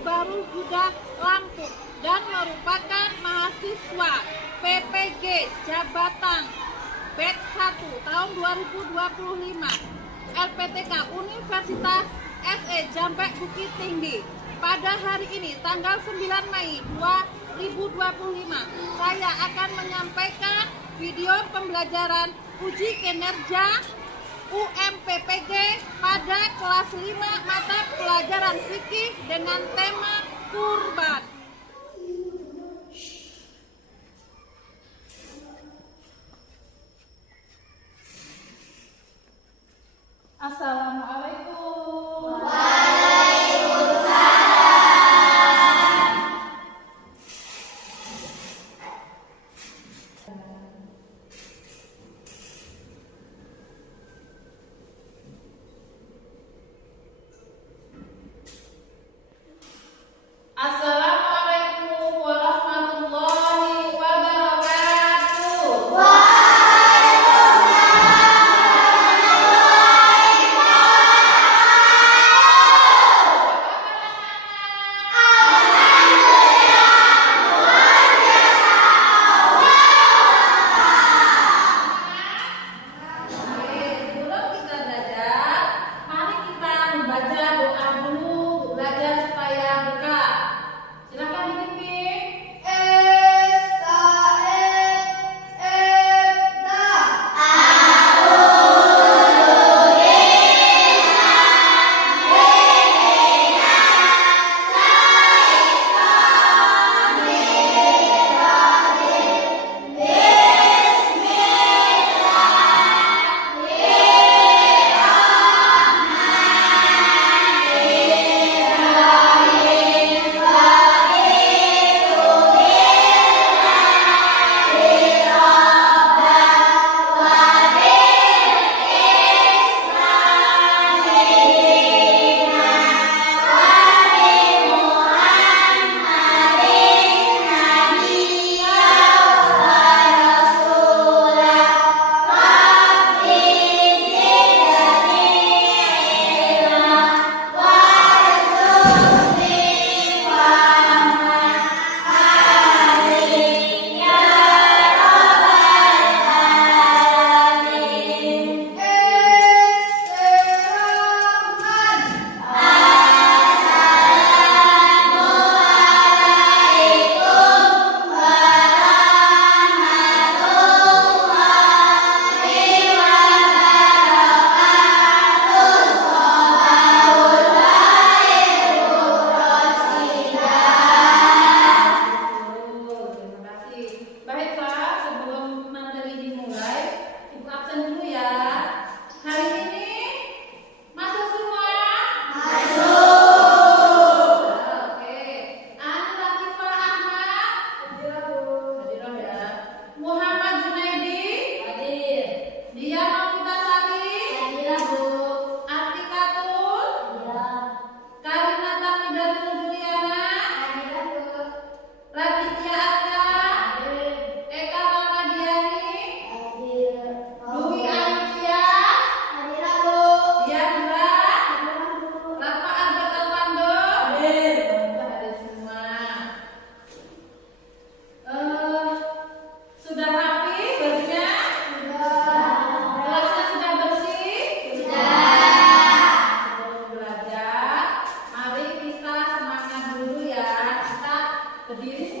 Baru Huda Lampung dan merupakan mahasiswa PPG Jabatan Batch 1 tahun 2025 LPTK Universitas SE Jampek Bukit Tinggi. Pada hari ini tanggal 9 Mei 2025 saya akan menyampaikan video pembelajaran uji kinerja UMPPG pada kelas 5 mata pelajaran fikih dengan tema kurban. Assalamualaikum. Assalamualaikum warahmatullahi wabarakatuh. Sebelum kita belajar, mari kita membaca doa dulu, belajar supaya berkah. Silakan dipimpin. Berdiri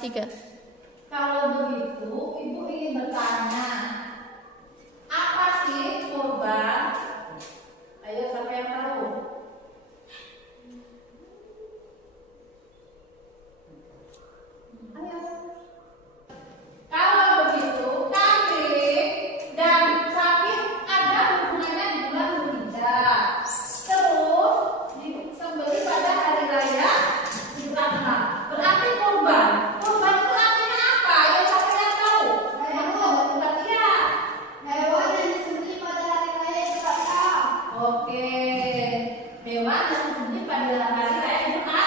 3. Kalau begitu, Ibu ingin bertanya, apa sih kurban? Ayo, siapa yang tahu? Ayo. Kalau begitu, kambing dan sapi ada hubungannya di bulan Dzulhijjah. Terus disembeli pada hari raya Idul Adha. Berarti kurban. Kurban itu artinya apa? Ya siapa yang tahu? Iya. Hewan yang disembelih pada hari raya Idul Adha. Oke. Hewan yang disembelih pada hari raya Idul Adha.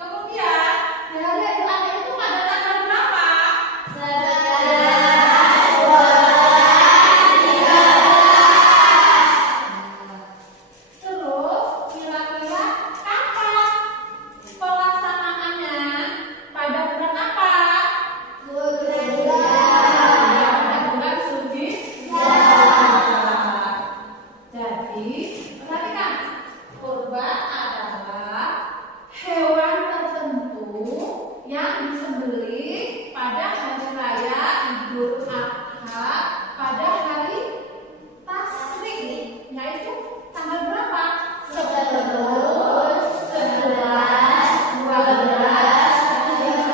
Kemudian di hari Idul Adha itu pada tanggal berapa? Terus kira-kira kapan pelaksanaannya? Pada bulan apa? Pada bulan Dzulhijjah. Jadi, perhatikan, kurban adalah hewan tertentu yang disembelih pada hari raya Idul Adha pada hari Tasyrik, yaitu tanggal berapa? 10, 11, 12, dan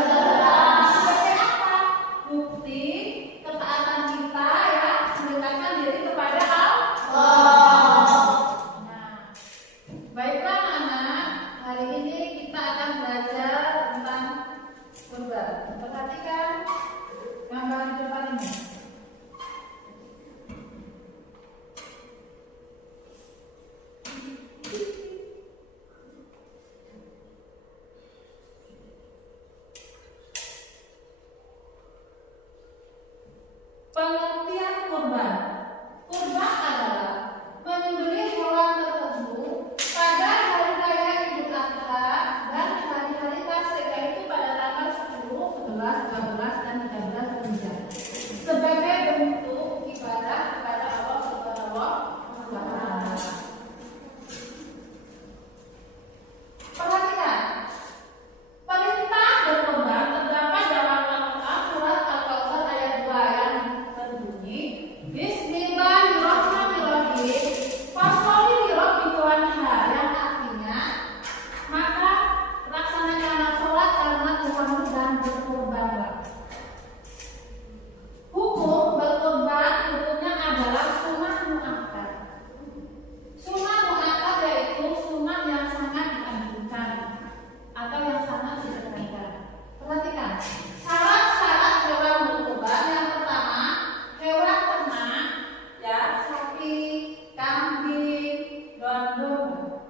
13. Sebagai apa? Bukti ketaatan kita ya, mendekatkan diri kepada Allah. Nah, baiklah anak, hari ini kita akan belajar tentang kurban. Perhatikan gambaran di depan ini. Pengertian kurban. Kurban adalah menyembelih hewan tertentu pada hari raya Idul Adha dan hari-hari tasyrik, yaitu pada tanggal 10, 11, 12, dan 13 Dzulhijjah sebagai bentuk ibadah kepada Allah Subhanahu wa Ta'ala. Perhatikan, perintah berkorban terdapat dalam Al-Quran surat Al-Kautsar ayat 2 yang berbunyi, Bismillahirrahmanirrahim, fasholli lirabbika wanhar, yang artinya maka laksanakanlah sholat karena Tuhanmu dan berkorbanlah. Hukum berkorban hukumnya adalah sunnah muakkad. Sunnah muakkad yaitu sunnah yang sangat dianjurkan atau yang sangat disarankan. Perhatikan, syarat-syarat hewan berkorban. Yang pertama, hewan ternak, ya, sapi, kambing, dan domba.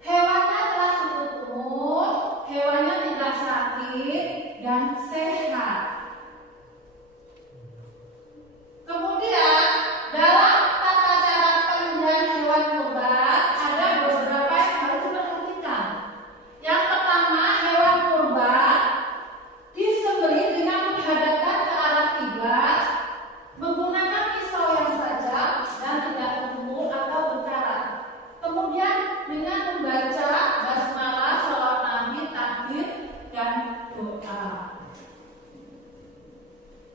Hewannya telah cukup umur, hewannya tidak sakit dan sehat. Kemudian dalam tata cara penyembelihan hewan kurban ada beberapa yang harus diperhatikan. Yang pertama, hewan kurban disembelih dengan menghadapkan ke arah kiblat, menggunakan pisau yang tajam dan tidak bertumpul atau berkarat. Kemudian dengan membaca basmalah, sholawat Nabi, takbir, dan doa.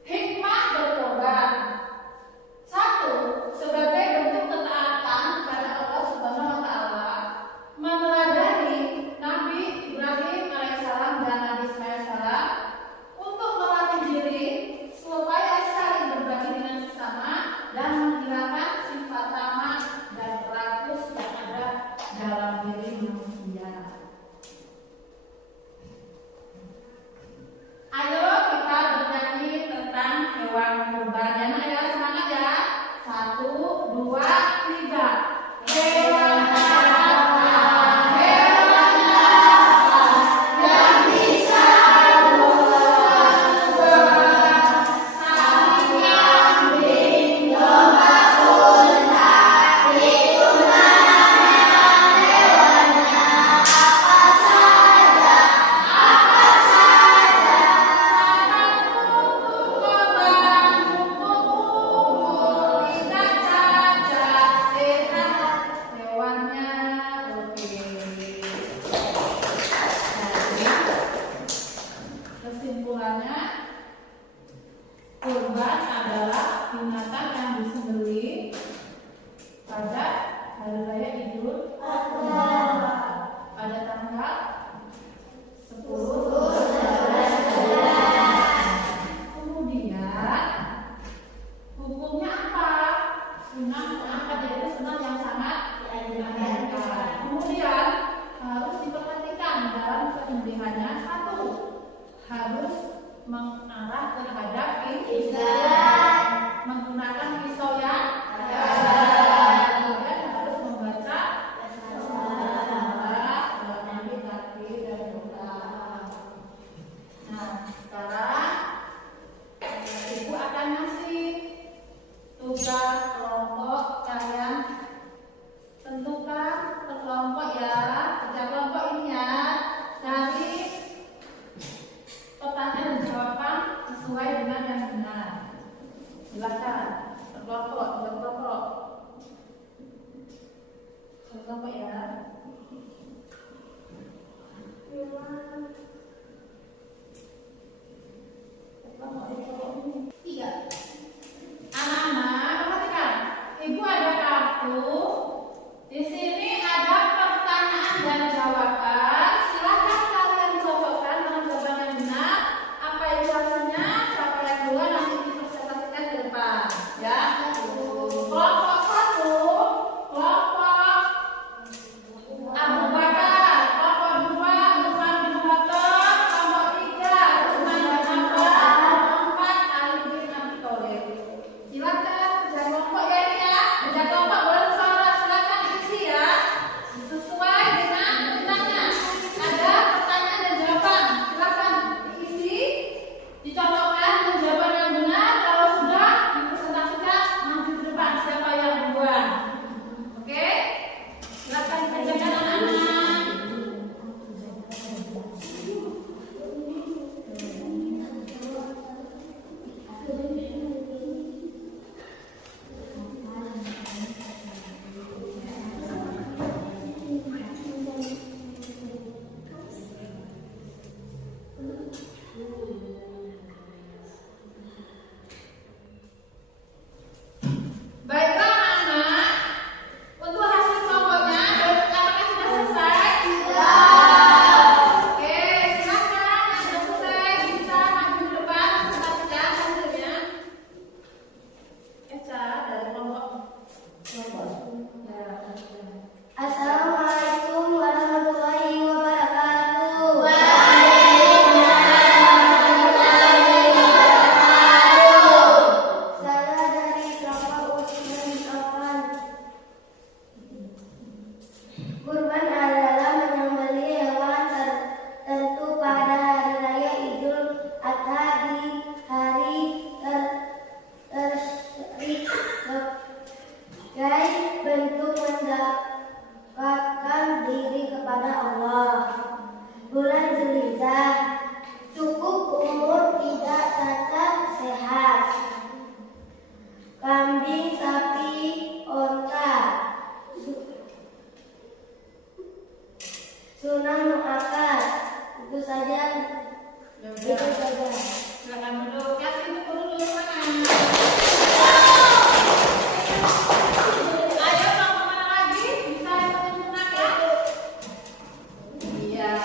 Hikmah berkorban. 1. Sebagai bentuk ketaatan kepada Allah Subhanahu wa Ta'ala, meneladani Nabi Ibrahim alaihissalam dan Nabi Ismail alaihissalam untuk melatih diri supaya saling berbagi dengan sesama dan menghilangkan sifat tamak dan rakus yang ada dalam diri manusia. kesimpulannya, kurban adalah binatang yang disembelih pada hari raya Idul Adha pada tanggal 10. Kemudian hukumnya apa? Sunnah mengangkat, yaitu sunnah yang sangat dianjurkan. Kemudian harus diperhatikan dalam penyembelihannya. Satu, harus mengarah terhadap kiblat, menggunakan pisau yang kemudian harus membaca Nabi takbir dan doa. Nah, sekarang ibu akan ngasih tugas kelompok. Kalian tentukan per kelompok ya, kerja kelompok ini ya, cari pertanyaan dan jawaban sesuai dengan yang benar. Silakan berkelompok ya. Tiga. Anak-anak, perhatikan. Ibu ada kartu. Di sini ada pertanyaan dan jawaban. Silakan kalian cocokkan dengan jawaban yang benar. Apa itu hasilnya? Siapa yang duluan nanti dipresentasikan ke depan. Ya. Kelompok 1, kelompok Abu Bakar. Kelompok 2, Utsman bin Khattab. Kelompok 3, Utsman bin Affan. Kelompok 4, Ali bin Abi Thalib. Silakan kerja kelompok ya ini ya. Kerja kelompok boleh suara, silakan isi ya. Sesuai dengan perintahnya. Ada pertanyaan dan jawaban. Silakan diisi, dicocokkan dengan jawaban yang benar. Kalau sudah dipresentasikan, maju ke depan siapa yang duluan. Oke? Silakan dikerjakan anak-anak. Baiklah anak-anak, untuk hasil kelompoknya, apakah sudah selesai? Oke, silakan yang sudah selesai bisa maju ke depan presentasikan hasilnya. Eca dari kelompok. Assalamualaikum warahmatullahi wabarakatuh. Saya dari kelompok Utsman bin Affan. Kurban adalah menyembelih hewan tertentu pada hari raya Idul Adha di hari tersebut sebagai bentuk mendekatkan diri kepada Allah. Bulan Zulhijjah, cukup umur, tidak cacat, sehat. Kambing, sapi, onta. Sunnah muakkad. Itu saja. Silakan duduk. Kasih tepuk dulu tangan. Ayo mau kemana lagi? Bisa menyempurnakan? Iya.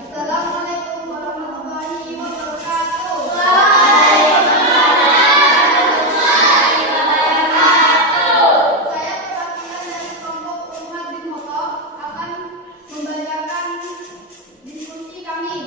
Assalamualaikum warahmatullahi wabarakatuh. Saya perwakilan dari kelompok Umar bin Khattab akan membacakan diskusi kami.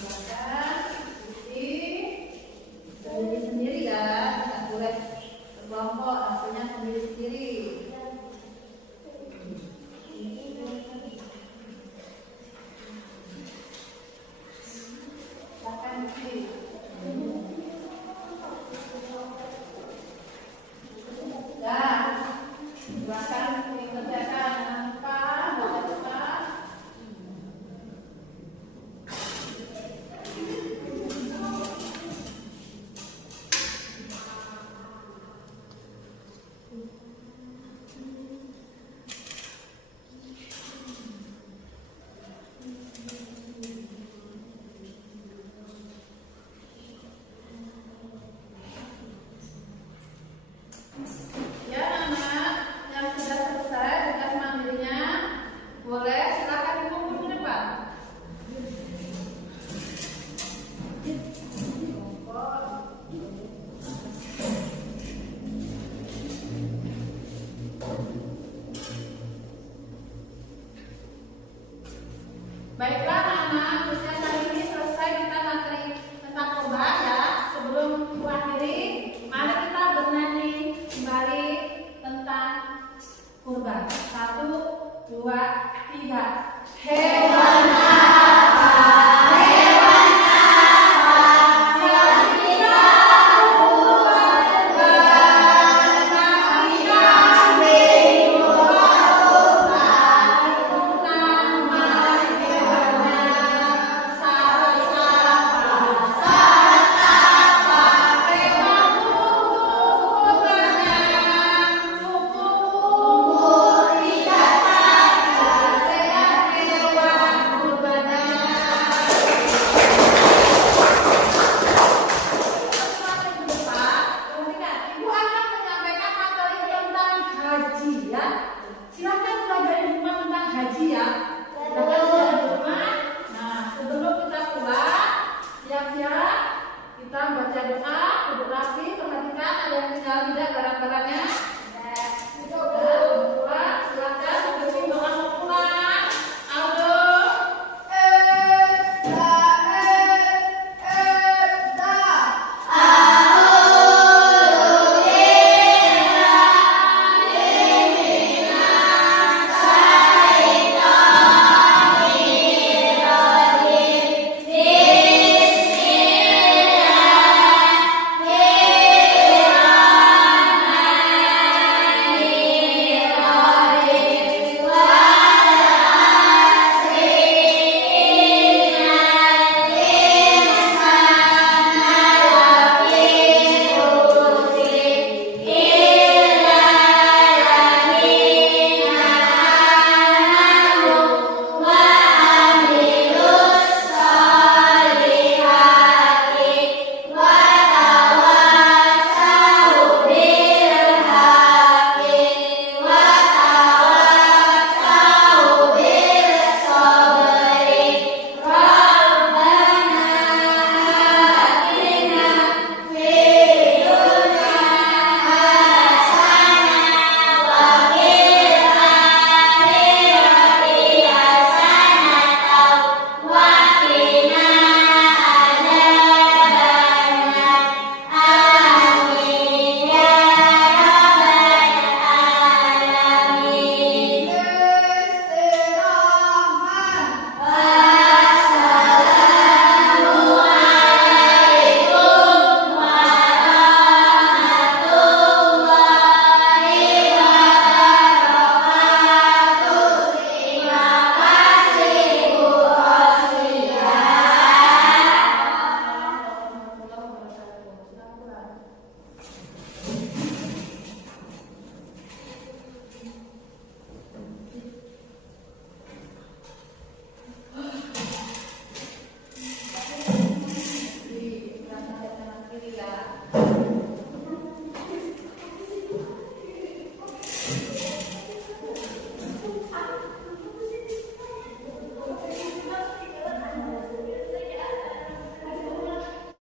Silakan isi sendiri ya, nggak boleh berkelompok, hasilnya sendiri-sendiri. Silakan isi. Dan silakan dikerjakan, jangan lupa baca doa. Ya anak-anak yang sudah selesai tugas mandirinya, boleh silakan kumpul ke depan. Baiklah anak-anak, tugas kali ini selesai kita materi tentang kurban ya. Sebelum mengakhiri, mari kita bernyanyi kembali tentang kurban. 1, 2, 3. Hewan apa? Hewan apa yang kita kurbankan? Sapi, kambing, domba, nama hewannya. Sapi apa? Hewan kurbannya. Cukup umur tidak saja, sehat hewan kurbannya. Ibu akan menyampaikan materi tentang haji ya. Silakan pelajari di rumah tentang haji ya. Silakan belajar di rumah. Nah, sebelum kita pulang, siap-siap kita baca doa, duduk rapi, perhatikan ada yang tinggal tidak barang-barangnya.